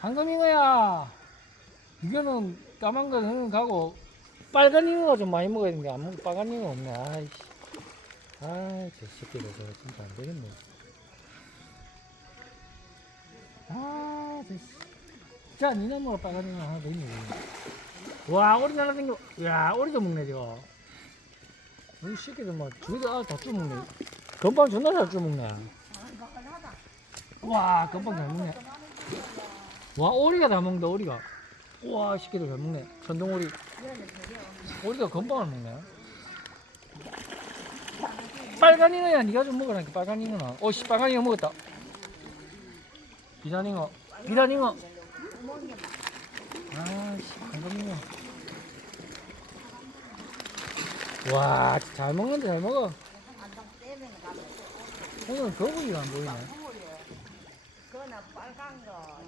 황금잉어야. 이거는 까만 거는 가고 빨간 잉어가 좀 많이 먹어야 되는데 안 먹고 빨간 잉어 없네. 아이씨. 아이 저 새끼들 저 진짜 안 되겠네. 아, 저 씨. 자, 니네 먹어 빨간 잉어 하나 더 있네. 와, 오리 날라다니고. 야, 오리도 먹네 저거. 이 새끼들 막 저기도 아, 다쭈 먹네. 건빵 존나 잘쭈 먹네. 와, 건빵 잘 먹네. 와, 오리가 다 먹는다, 오리가. 우와, 이 새끼들 잘 먹네. 천둥오리. 오리가 건빵을 먹네. 빨간 잉어야, 니가 좀 먹으라니까, 빨간 잉어나. 오씨, 빨간 잉어 먹었다. 비단 잉어. 비단 잉어. 아씨, 방금 잉어. 와, 잘 먹는데 잘 먹어. 오늘 거북이가 안 보이네. 그거는 빨간 거.